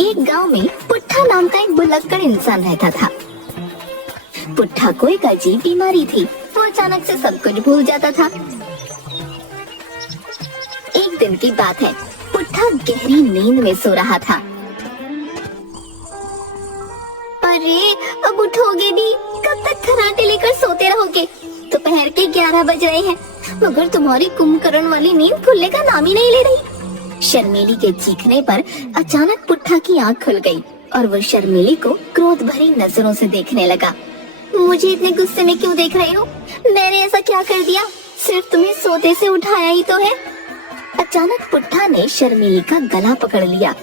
एक गांव में पुट्ठा नाम का एक भुलक्कड़ इंसान रहता था। पुट्ठा को एक अजीब बीमारी थी। वो अचानक से सब कुछ भूल जाता था। एक दिन की बात है, पुट्ठा गहरी नींद में सो रहा था। अरे अब उठोगे भी? कब तक खर्राटे लेकर सोते रहोगे? दोपहर के 11 बज रहे हैं, मगर तुम्हारी कुंभकर्ण वाली नींद खुलने का नाम ही नहीं ले रही। शर्मीली के चीखने पर अचानक पुट्ठा की आंख खुल गई और वो शर्मीली को क्रोध भरी नजरों से देखने लगा। मुझे इतने गुस्से में क्यों देख रहे हो? मैंने ऐसा क्या कर दिया? सिर्फ तुम्हें सोते से उठाया ही तो है। अचानक पुट्ठा ने शर्मीली का गला पकड़ लिया।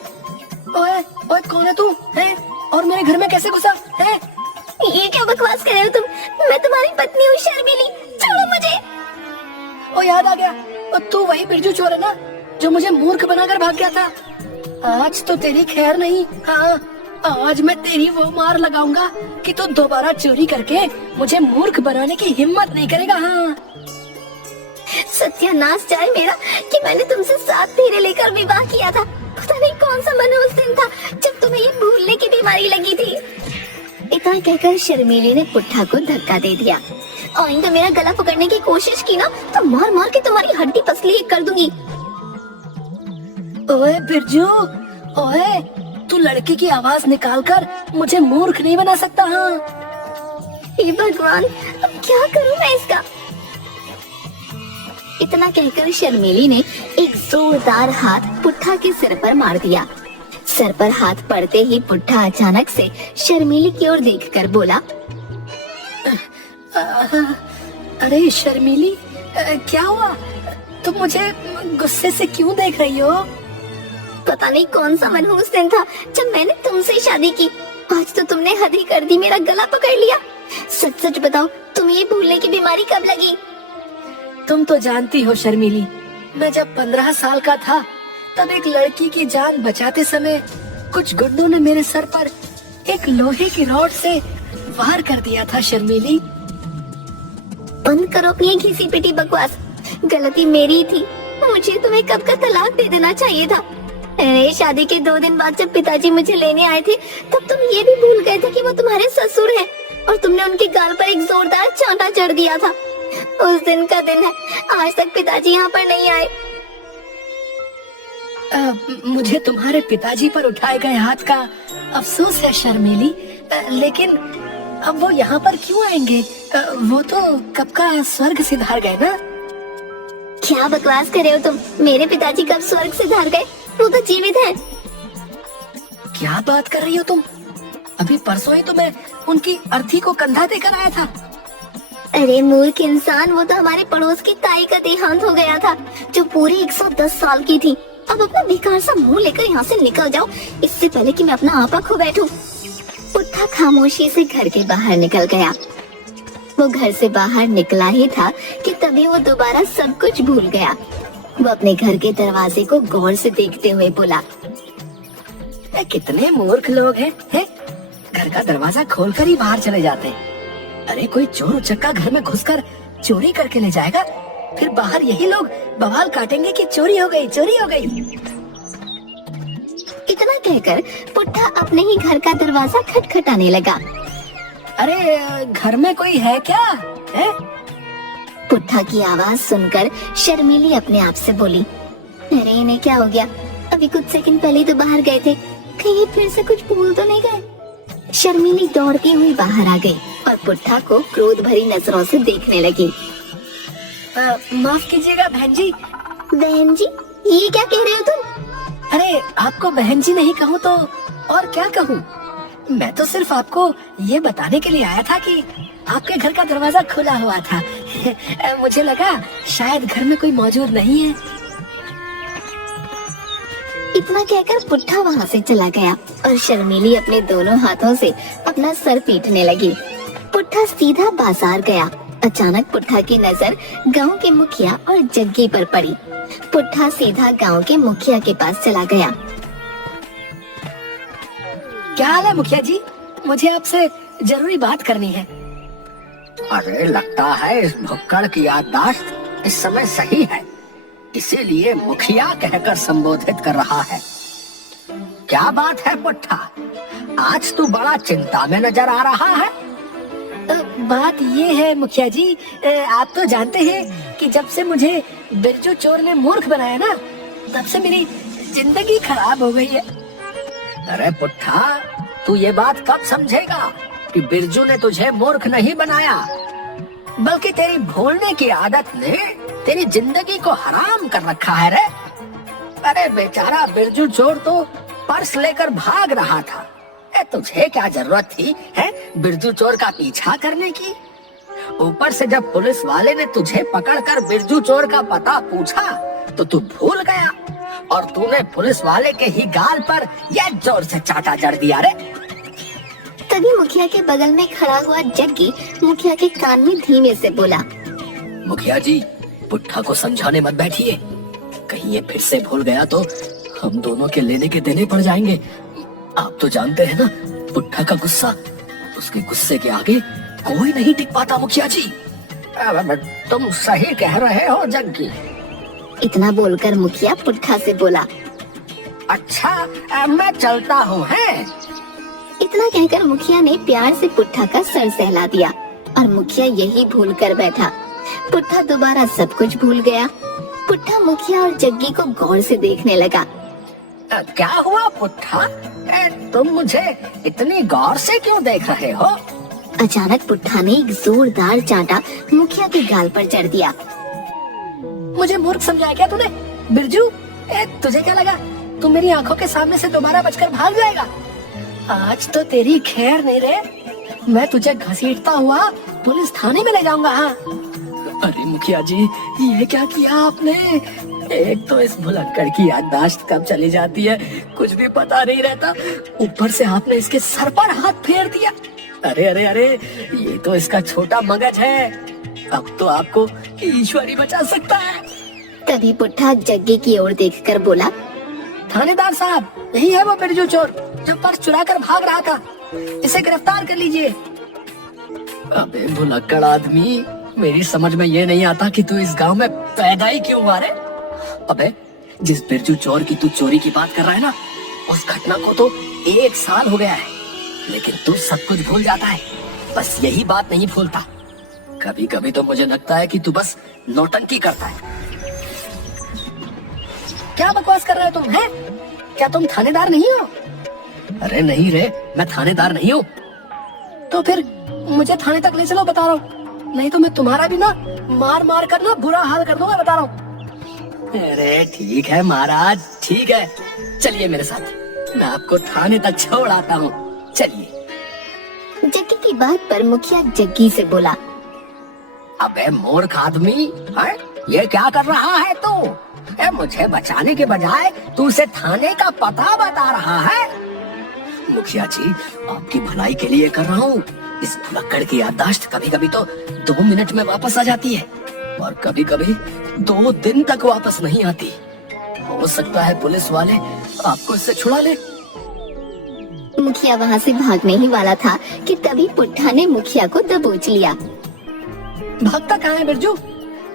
ओए, ओए कौन है तू? है? और मेरे घर में कैसे घुसा? है? ये क्या बकवास कर रहे हो तुम? मैं तुम्हारी पत्नी हूँ शर्मीली, छोड़ो मुझे। ओ याद आ गया, तू वही बिरजू चोर है ना जो मुझे मूर्ख बनाकर भाग गया था। आज तो तेरी खैर नहीं। हाँ, आज मैं तेरी वो मार लगाऊंगा कि तू दोबारा चोरी करके मुझे मूर्ख बनाने की हिम्मत नहीं करेगा। हाँ, सत्यानाश जाए मेरा कि मैंने तुमसे 7 फेरे लेकर विवाह किया था। पता नहीं कौन सा मनहूस दिन था जब तुम्हें ये भूलने की बीमारी लगी थी। इतना कहकर शर्मीली ने पुट्ठा को धक्का दे दिया। आइंदा मेरा गला पकड़ने की कोशिश की ना तो मार मार के तुम्हारी हड्डी पसली कर दूंगी। ओए बिरजू, ओए तू लड़के की आवाज निकालकर मुझे मूर्ख नहीं बना सकता। हाँ, हे भगवान, अब क्या करूं मैं इसका? इतना कहकर शर्मीली ने एक जोरदार हाथ पुट्ठा के सिर पर मार दिया। सर पर हाथ पड़ते ही पुट्ठा अचानक से शर्मीली की ओर देखकर बोला, अरे शर्मीली, क्या हुआ? तुम मुझे गुस्से से क्यों देख रही हो? पता नहीं कौन सा मनहूस दिन था जब मैंने तुमसे शादी की। आज तो तुमने हद ही कर दी, मेरा गला पकड़ लिया। सच सच बताओ, तुम्हें ये भूलने की बीमारी कब लगी? तुम तो जानती हो शर्मीली, मैं जब 15 साल का था तब एक लड़की की जान बचाते समय कुछ गुंडों ने मेरे सर पर एक लोहे की रॉड से वार कर दिया था। शर्मीली, बंद करो अपनी ये घिसी पिटी बकवास। गलती मेरी थी, मुझे तुम्हें कब का तलाक दे देना चाहिए था। अरे शादी के 2 दिन बाद जब पिताजी मुझे लेने आए थे तब तुम ये भी भूल गए थे कि वो तुम्हारे ससुर हैं और तुमने उनके गाल पर एक जोरदार चांटा जड़ दिया था। उस दिन का दिन है, आज तक पिताजी यहाँ पर नहीं आए। मुझे तुम्हारे पिताजी पर उठाए गए हाथ का अफसोस है शर्मीली, लेकिन अब वो यहाँ पर क्यों आएंगे? वो तो कब का स्वर्ग सिधार गए ना। क्या बकवास कर रहे हो तुम? मेरे पिताजी कब स्वर्ग सिधार गए? वो तो जीवित हैं। क्या बात कर रही हो तुम? अभी परसों ही तो मैं उनकी अर्थी को कंधा देकर आया था। अरे मूर्ख इंसान, वो तो हमारे पड़ोस की ताई का देहांत हो गया था जो पूरी 110 साल की थी। अब अपना बेकार सा मुंह लेकर यहाँ से निकल जाओ, इससे पहले कि मैं अपना आपा खो बैठूं। पुट्ठा खामोशी से घर के बाहर निकल गया। वो घर से बाहर निकला ही था कि तभी वो दोबारा सब कुछ भूल गया। वो अपने घर के दरवाजे को गौर से देखते हुए बोला, कितने मूर्ख लोग हैं, हैं? घर का दरवाजा खोलकर ही बाहर चले जाते हैं। अरे कोई चोर उचक्का घर में घुसकर चोरी करके ले जाएगा, फिर बाहर यही लोग बवाल काटेंगे कि चोरी हो गई, चोरी हो गई। इतना कहकर पुट्ठा अपने ही घर का दरवाजा खटखटाने लगा। अरे घर में कोई है क्या? है? पुट्ठा की आवाज सुनकर शर्मीली अपने आप से बोली, अरे इन्हें क्या हो गया? अभी कुछ सेकंड पहले तो बाहर गए थे, कहीं ये फिर से कुछ भूल तो नहीं गए? शर्मीली दौड़ती हुई बाहर आ गई और पुट्ठा को क्रोध भरी नजरों से देखने लगी। माफ कीजिएगा बहन जी। बहन जी? ये क्या कह रहे हो तुम? अरे आपको बहन जी नहीं कहूँ तो और क्या कहूँ? मैं तो सिर्फ आपको ये बताने के लिए आया था कि आपके घर का दरवाजा खुला हुआ था। मुझे लगा शायद घर में कोई मौजूद नहीं है। इतना कहकर पुट्ठा वहाँ से चला गया और शर्मीली अपने दोनों हाथों से अपना सर पीटने लगी। पुट्ठा सीधा बाजार गया। अचानक पुट्ठा की नजर गांव के मुखिया और जग्गी पर पड़ी। पुट्ठा सीधा गांव के मुखिया के पास चला गया। क्या हाल है मुखिया जी? मुझे आपसे जरूरी बात करनी है। अरे लगता है इस भुक्कड़ की याददाश्त इस समय सही है, इसीलिए मुखिया कहकर संबोधित कर रहा है। क्या बात है पुट्ठा, आज तू बड़ा चिंता में नजर आ रहा है। बात ये है मुखिया जी, आप तो जानते हैं कि जब से मुझे बिरजू चोर ने मूर्ख बनाया ना, तब से मेरी जिंदगी खराब हो गई है। अरे पुट्ठा, तू ये बात कब समझेगा कि बिरजू ने तुझे मूर्ख नहीं बनाया, बल्कि तेरी भूलने की आदत ने तेरी जिंदगी को हराम कर रखा है रे। अरे बेचारा बिरजू चोर तो पर्स लेकर भाग रहा था, तुझे क्या जरूरत थी है बिरजू चोर का पीछा करने की। ऊपर से जब पुलिस वाले ने तुझे पकड़कर बिरजू चोर का पता पूछा तो तू भूल गया और तूने पुलिस वाले के ही गाल पर यह जोर से चाटा जड़ दिया रे। तभी मुखिया के बगल में खड़ा हुआ जग्गी मुखिया के कान में धीमे से बोला, मुखिया जी, पुट्ठा को समझाने मत बैठिए, कहीं ये फिर से भूल गया तो हम दोनों के लेने के देने पड़ जाएंगे। आप तो जानते हैं ना, पुट्ठा का गुस्सा, उसके गुस्से के आगे कोई नहीं टिक पाता मुखिया जी। तुम सही कह रहे हो जग्गी। इतना बोलकर मुखिया पुट्ठा से बोला, अच्छा मैं चलता हूँ है। इतना कहकर मुखिया ने प्यार से पुट्ठा का सर सहला दिया और मुखिया यही भूल कर बैठा। पुट्ठा दोबारा सब कुछ भूल गया। पुट्ठा मुखिया और जग्गी को गौर से देखने लगा। क्या हुआ पुट्ठा, तुम मुझे इतनी गौर से क्यों देख रहे हो? अचानक पुट्ठा ने एक जोरदार चांटा मुखिया के गाल पर जड़ दिया। मुझे मूर्ख समझाया क्या तूने बिरजू? तुझे क्या लगा तू मेरी आंखों के सामने से दोबारा बचकर भाग जाएगा? आज तो तेरी खैर नहीं रे, मैं तुझे घसीटता हुआ पुलिस थाने में ले जाऊंगा। हाँ। अरे मुखिया जी, ये क्या किया आपने? एक तो इस भुलक्कड़ की याददाश्त कब चली जाती है कुछ भी पता नहीं रहता, ऊपर से आपने इसके सर पर हाथ फेर दिया। अरे अरे अरे, ये तो इसका छोटा मगज है, अब तो आपको ईश्वर ही बचा सकता है। तभी पुट्ठा जग्गी की ओर देखकर बोला, थानेदार साहब, यही है वो बिरजू चोर जो पर्स चुरा कर भाग रहा था, इसे गिरफ्तार कर लीजिए। अबे भुलक्कड़ आदमी, मेरी समझ में ये नहीं आता कि तू इस गांव में पैदा ही क्यों हुआ रे? अबे जिस बिरजू चोर की तू चोरी की बात कर रहा है ना, उस घटना को तो 1 साल हो गया है, लेकिन तू सब कुछ भूल जाता है, बस यही बात नहीं भूलता। कभी कभी तो मुझे लगता है कि तू बस नौटंकी करता है। क्या बकवास कर रहे हो तुम हैं? क्या तुम थानेदार नहीं हो? अरे नहीं रे, मैं थानेदार नहीं हूँ। तो फिर मुझे थाने तक ले चलो, बता रहा हूँ, नहीं तो मैं तुम्हारा भी ना मार मार कर ना बुरा हाल कर दूंगा, बता रहा हूँ। अरे ठीक है महाराज, ठीक है, चलिए मेरे साथ, मैं आपको थाने तक छोड़ आता हूँ, चलिए। जग्गी की बात पर मुखिया जग्गी से बोला, अबे मूर्ख आदमी, है ये क्या कर रहा है तू? मुझे बचाने के बजाय तू उसे थाने का पता बता रहा है। मुखिया जी, आपकी भलाई के लिए कर रहा हूँ। इस भुलक्कड़ की याददाश्त कभी कभी तो 2 मिनट में वापस आ जाती है और कभी कभी 2 दिन तक वापस नहीं आती। हो सकता है पुलिस वाले आपको इससे छुड़ा ले। मुखिया वहाँ से भागने ही वाला था कि तभी पुट्ठा ने मुखिया को दबोच लिया। भागता कहाँ है बिरजू?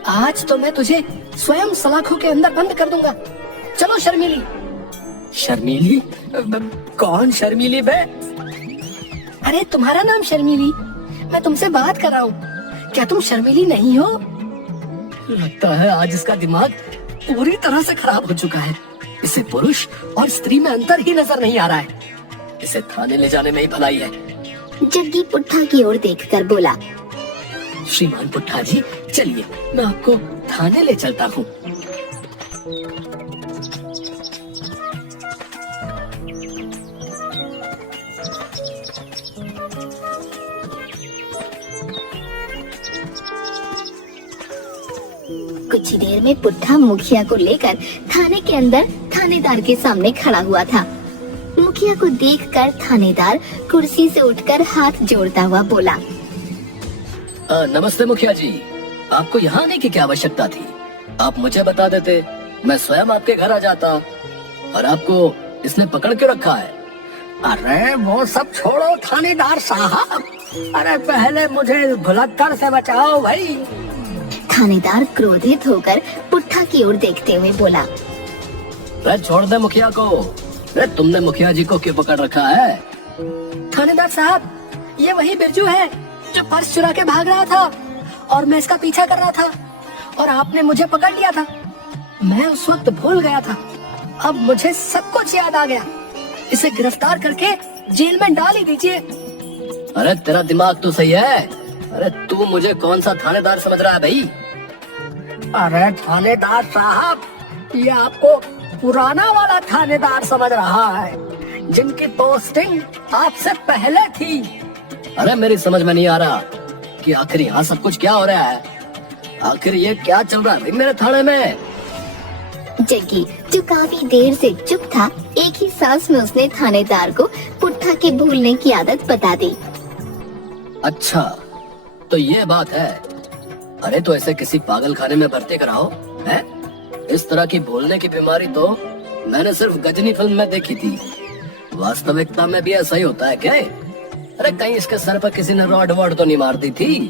आज तो मैं तुझे स्वयं सलाखों के अंदर बंद कर दूंगा। चलो शर्मीली। शर्मीली? कौन शर्मीली बे? अरे तुम्हारा नाम शर्मीली, मैं तुमसे बात कर रहा हूँ, क्या तुम शर्मीली नहीं हो? लगता है आज इसका दिमाग पूरी तरह से खराब हो चुका है, इसे पुरुष और स्त्री में अंतर ही नजर नहीं आ रहा है। इसे थाने ले जाने में ही भलाई है। जग्गी पुट्ठा की ओर देखकर बोला, श्रीमान पुट्ठा जी, चलिए मैं आपको थाने ले चलता हूँ। कुछ ही देर में पुट्ठा मुखिया को लेकर थाने के अंदर थानेदार के सामने खड़ा हुआ था। मुखिया को देखकर थानेदार कुर्सी से उठकर हाथ जोड़ता हुआ बोला, नमस्ते मुखिया जी, आपको यहाँ आने की क्या आवश्यकता थी? आप मुझे बता देते, मैं स्वयं आपके घर आ जाता। और आपको इसने पकड़ के रखा है। अरे वो सब छोड़ो थानेदार साहब, अरे पहले मुझे भुलक्कड़ से बचाओ भाई। थानेदार क्रोधित होकर पुट्ठा की ओर देखते हुए बोला, छोड़ दे मुखिया को, अरे तुमने मुखिया जी को क्यों पकड़ रखा है? थानेदार साहब, ये वही बिरजू है जो पर्स चुरा के भाग रहा था और मैं इसका पीछा कर रहा था और आपने मुझे पकड़ लिया था। मैं उस वक्त भूल गया था, अब मुझे सब कुछ याद आ गया। इसे गिरफ्तार करके जेल में डाल ही दीजिए। अरे तेरा दिमाग तो सही है। अरे तू मुझे कौन सा थानेदार समझ रहा है भाई? अरे थानेदार साहब, ये आपको पुराना वाला थानेदार समझ रहा है, जिनकी पोस्टिंग आपसे पहले थी। अरे मेरी समझ में नहीं आ रहा कि आखिर यहाँ सब कुछ क्या हो रहा है। आखिर ये क्या चल रहा है भाई मेरे थाने में? जग्गी, जो काफी देर से चुप था, एक ही सांस में उसने थानेदार को पुट्ठा के भूलने की आदत बता दी। अच्छा, तो ये बात है। अरे तो ऐसे किसी पागल खाने में भर्ती कराओ है? इस तरह की भूलने की बीमारी तो मैंने सिर्फ गजनी फिल्म में देखी थी। वास्तविकता में भी ऐसा ही होता है क्या? अरे कहीं इसके सर पर किसी ने रॉड वॉड तो नहीं मार दी थी?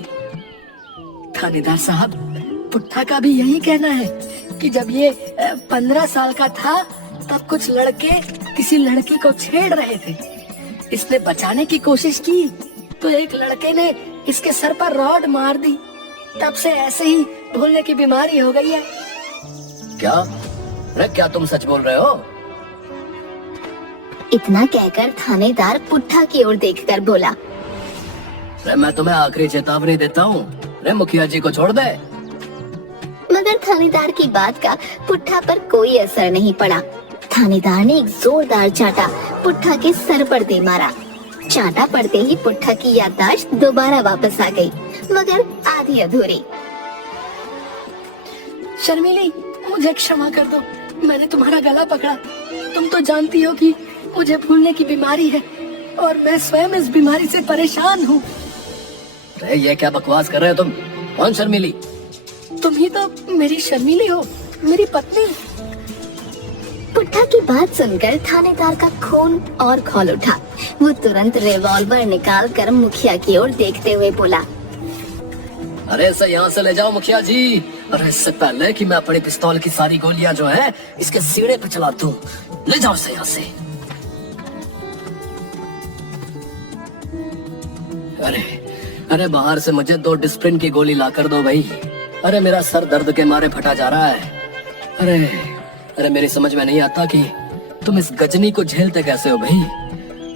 थानेदार साहब, पुट्ठा का भी यही कहना है कि जब ये 15 साल का था तब कुछ लड़के किसी लड़की को छेड़ रहे थे। इसने बचाने की कोशिश की तो एक लड़के ने इसके सर पर रॉड मार दी। तब से ऐसे ही भूलने की बीमारी हो गई है। क्या? अरे क्या तुम सच बोल रहे हो? इतना कहकर थानेदार पुट्ठा की ओर देखकर बोला। अरे मैं तुम्हें आखिरी चेतावनी देता हूँ, अरे मुखिया जी को छोड़ दे। मगर थानेदार की बात का पुट्ठा पर कोई असर नहीं पड़ा। थानेदार ने एक जोरदार चांटा पुट्ठा के सर पर दे मारा। चांटा पड़ते ही पुट्ठा की याददाश्त दोबारा वापस आ गई, मगर आधी अधूरी। शर्मिली, मुझे क्षमा कर दो, मैंने तुम्हारा गला पकड़ा। तुम तो जानती हो कि मुझे भूलने की बीमारी है और मैं स्वयं इस बीमारी से परेशान हूँ। अरे ये क्या बकवास कर रहे हो तुम? कौन शर्मिली? तुम ही तो मेरी शर्मिली हो, मेरी पत्नी। पुट्ठा की बात सुनकर थानेदार का खून और खौल उठा। वो तुरंत रिवॉल्वर निकालकर मुखिया की ओर देखते हुए बोला। अरे इसे यहाँ से ले जाओ मुखिया जी। अरे इससे पहले कि मैं अपनी पिस्तौल की सारी गोलियां जो हैं इसके सीने पे चला दूं, ले जाओ इसे यहाँ से। अरे बाहर से मुझे 2 डिस्प्रिन की गोली ला कर दो भाई। अरे मेरा सर दर्द के मारे फटा जा रहा है। अरे मेरी समझ में नहीं आता कि तुम इस गजनी को झेलते कैसे हो भाई।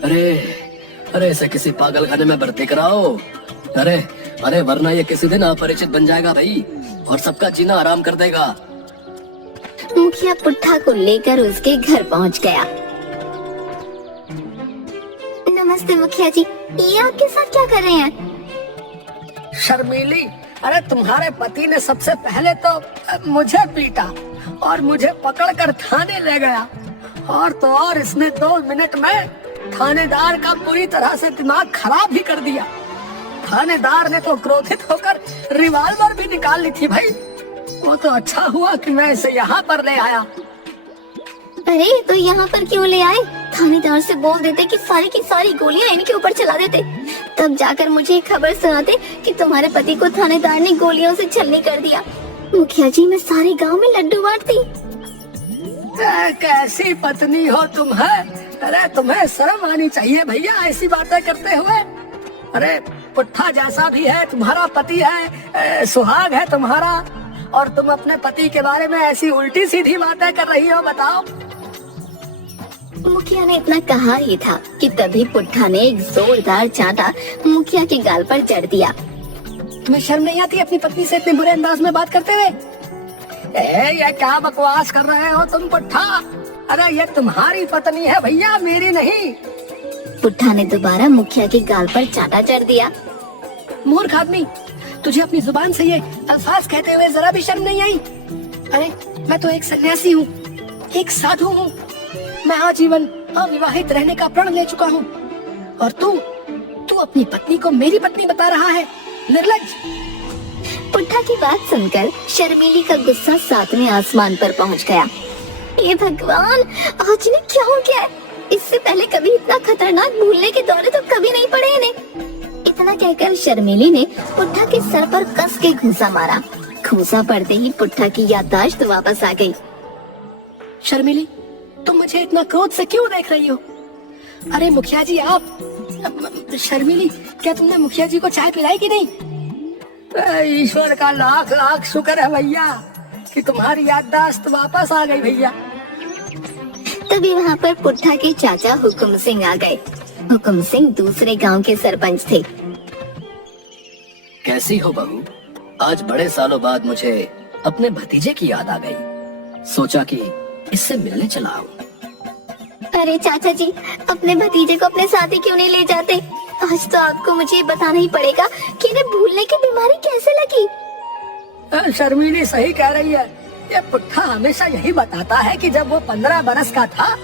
अरे इसे किसी पागल खाने में भर्ती कराओ। अरे वरना ये किसी दिन अपरिचित बन जाएगा भाई और सबका जीना आराम कर देगा। मुखिया पुट्ठा को लेकर उसके घर पहुंच गया। नमस्ते मुखिया जी, ये आपके साथ क्या कर रहे हैं? शर्मिली, अरे तुम्हारे पति ने सबसे पहले तो मुझे पीटा और मुझे पकड़कर थाने ले गया, और तो और इसने 2 मिनट में थानेदार का पूरी तरह से दिमाग खराब ही कर दिया। थानेदार ने तो क्रोधित होकर रिवॉल्वर भी निकाल ली थी भाई। वो तो अच्छा हुआ कि मैं इसे यहाँ पर ले आया। अरे तो यहाँ पर क्यों ले आए? थानेदार से बोल देते कि सारी की सारी गोलियां इनके ऊपर चला देते, तब जाकर मुझे खबर सुनाते कि तुम्हारे पति को थानेदार ने गोलियों से छलनी कर दिया। मुखिया जी, मैं सारे गांव में लड्डू बांटती। कैसी पत्नी हो तुम है? अरे तुम्हें शर्म आनी चाहिए भैया ऐसी बातें करते हुए। अरे पुट्ठा जैसा भी है तुम्हारा पति है, सुहाग है तुम्हारा, और तुम अपने पति के बारे में ऐसी उल्टी सीधी बातें कर रही हो, बताओ। मुखिया ने इतना कहा ही था कि तभी पुट्ठा ने एक जोरदार चांटा मुखिया के गाल पर जड़ दिया। तुम्हें शर्म नहीं आती अपनी पत्नी से इतने बुरे अंदाज में बात करते हुए? ये क्या बकवास कर रहे हो तुम पुट्ठा? अरे ये तुम्हारी पत्नी है भैया, मेरी नहीं। पुट्ठा ने दोबारा मुखिया के गाल पर चांटा जड़ दिया। मूर्ख आदमी, तुझे अपनी जुबान से ये अल्फाज कहते हुए जरा भी शर्म नहीं आई? अरे मैं तो एक सन्यासी हूँ, एक साधु हूँ। मैं आजीवन अविवाहित रहने का प्रण ले चुका हूँ, और तू अपनी पत्नी को मेरी पत्नी बता रहा है, निर्लज्ज। पुट्ठा की बात सुनकर शर्मिली का गुस्सा 7वें आसमान पर पहुंच गया। ये भगवान, आज ने क्या हो गया? इससे पहले कभी इतना खतरनाक भूलने के दौरे तो कभी नहीं पड़े इन्हें। इतना कहकर शर्मिली ने पुट्ठा के सर पर कस के घूंसा मारा। घूंसा पड़ते ही पुट्ठा की याददाश्त वापस आ गई। शर्मिली, तुम मुझे इतना क्रोध से क्यों देख रही हो? अरे मुखिया जी आप, शर्मिली क्या तुमने मुखिया जी को चाय पिलाई कि नहीं? ईश्वर का लाख लाख शुक्र है भैया कि तुम्हारी याददाश्त वापस आ गई भैया। तभी वहाँ पर पुट्ठा के चाचा हुकुम सिंह आ गए। हुकुम सिंह दूसरे गांव के सरपंच थे। कैसी हो बहू? आज बड़े सालों बाद मुझे अपने भतीजे की याद आ गई। सोचा कि इससे मिलने चला आऊं। अरे चाचा जी, अपने भतीजे को अपने साथ ही क्यों नहीं ले जाते? आज तो आपको मुझे बताना ही पड़ेगा कि इन्हें भूलने की बीमारी कैसे लगी। शर्मिली सही कह रही है। ये पुट्ठा हमेशा यही बताता है कि जब वो 15 बरस का था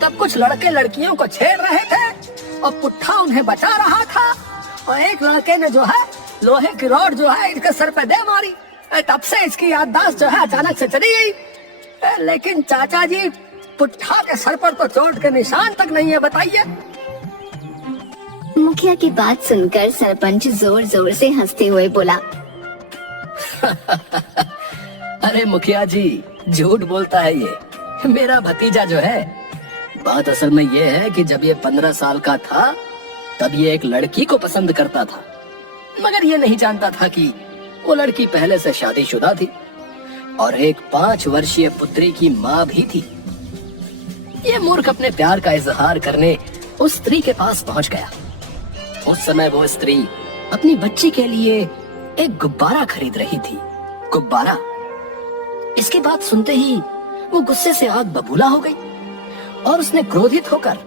तब कुछ लड़के लड़कियों को छेड़ रहे थे और पुट्ठा उन्हें बचा रहा था, और एक लड़के ने जो है लोहे की रॉड जो है इसके सर पे दे मारी। तब से इसकी याददाश्त जो है अचानक से चली गई। लेकिन चाचा जी, पुट्ठा के सर पर तो चोट के निशान तक नहीं है, बताइए। मुखिया की बात सुनकर सरपंच जोर जोर से हंसते हुए बोला, अरे मुखिया जी, झूठ बोलता है ये। मेरा भतीजा जो है, बात असल में ये है कि जब ये 15 साल का था तब ये एक लड़की को पसंद करता था, मगर ये नहीं जानता था कि वो लड़की पहले से शादीशुदा थी और एक 5 वर्षीय पुत्री की माँ भी थी। ये मूर्ख अपने प्यार का इजहार करने उस स्त्री के पास पहुंच गया। उस समय वो स्त्री अपनी बच्ची के लिए एक गुब्बारा खरीद रही थी। गुब्बारा। इसकी बात सुनते ही वो गुस्से से आग बबूला हो गई और उसने क्रोधित होकर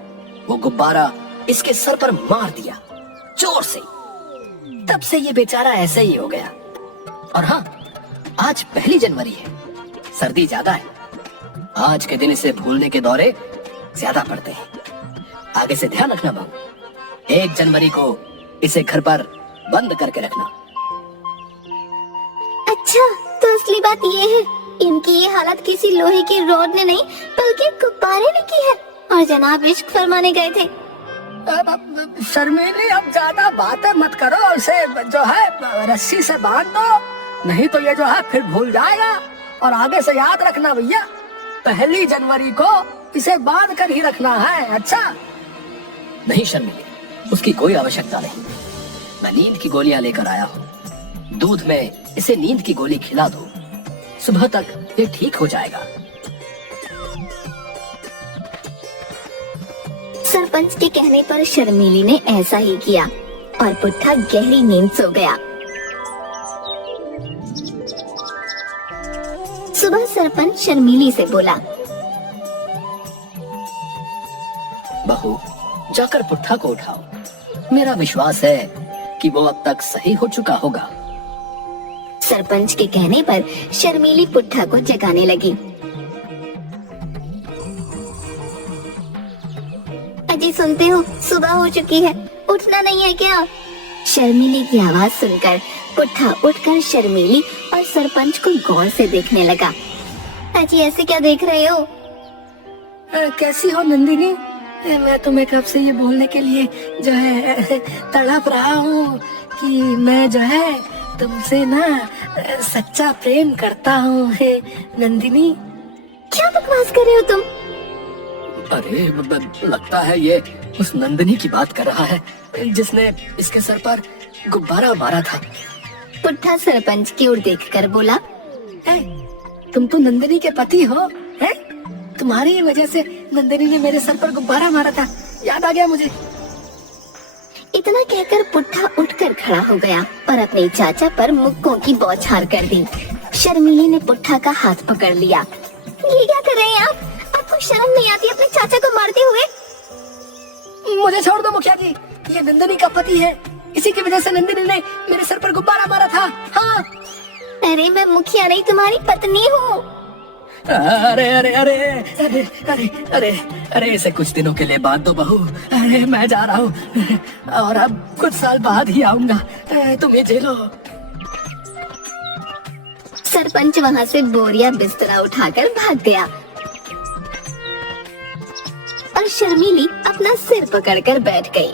वो गुब्बारा इसके सर पर मार दिया जोर से। तब से ये बेचारा ऐसे ही हो गया। और हाँ, आज 1 जनवरी है, सर्दी ज्यादा है। आज के दिन इसे भूलने के दौरे ज्यादा पड़ते हैं। आगे से ध्यान रखना बहू। 1 जनवरी को इसे घर पर बंद करके रखना। अच्छा, तो असली बात ये है, इनकी ये हालत किसी लोहे की रॉड ने नहीं बल्कि गुब्बारे ने की है, और जनाब इश्क फरमाने गए थे। शर्मिली, अब ज्यादा बातें मत करो। इसे जो है रस्सी से बांध दो, नहीं तो ये जो है फिर भूल जाएगा। और आगे से याद रखना भैया, 1 जनवरी को इसे बांध कर ही रखना है। अच्छा? नहीं शर्मिली, उसकी कोई आवश्यकता नहीं। मैं नींद की गोलियां लेकर आया हूँ। दूध में इसे नींद की गोली खिला दो, सुबह तक ये ठीक हो जाएगा। सरपंच के कहने पर शर्मिली ने ऐसा ही किया और पुट्ठा गहरी नींद सो गया। सुबह सरपंच शर्मिली से बोला, बहू, जाकर पुट्ठा को उठाओ। मेरा विश्वास है कि वो अब तक सही हो चुका होगा। सरपंच के कहने पर शर्मिली पुट्ठा को जगाने लगी। अजी सुनते हो, सुबह हो चुकी है, उठना नहीं है क्या? शर्मिली की आवाज सुनकर पुट्ठा उठकर शर्मिली और सरपंच को गौर से देखने लगा। अजी ऐसे क्या देख रहे हो? कैसी हो नंदिनी? मैं तुम्हें कब से ये बोलने के लिए जो है तड़प रहा हूँ कि मैं जो है तुमसे ना सच्चा प्रेम करता हूँ। नंदिनी, क्या बकवास कर रहे हो तुम? अरे लगता है ये उस नंदिनी की बात कर रहा है जिसने इसके सर पर गुब्बारा मारा था। पुट्ठा सरपंच की ओर देखकर बोला, तुम तो नंदिनी के पति हो, हैं? तुम्हारी वजह से नंदिनी ने मेरे सर पर गुब्बारा मारा था, याद आ गया मुझे। इतना कहकर पुट्ठा उठकर खड़ा हो गया और अपने चाचा पर मुक्कों की बौछार कर दी। शर्मिली ने पुट्ठा का हाथ पकड़ लिया। ये क्या कर रहे हैं आप? आपको शर्म नहीं आती अपने चाचा को मारते हुए? मुझे छोड़ दो मुखिया जी, ये नंदिनी का पति है, इसी की वजह से नंदिनी ने मेरे सर पर गुब्बारा मारा था। हाँ। अरे मैं मुखिया नहीं, तुम्हारी पत्नी हूँ। अरे अरे अरे अरे अरे अरे अरे इसे कुछ दिनों के लिए बांध दो बहू। अरे मैं जा रहा हूँ और अब कुछ साल बाद ही आऊंगा, तुम ये झेलो। सरपंच वहाँ से बोरिया बिस्तरा उठाकर भाग गया और शर्मिली अपना सिर पकड़कर बैठ गई।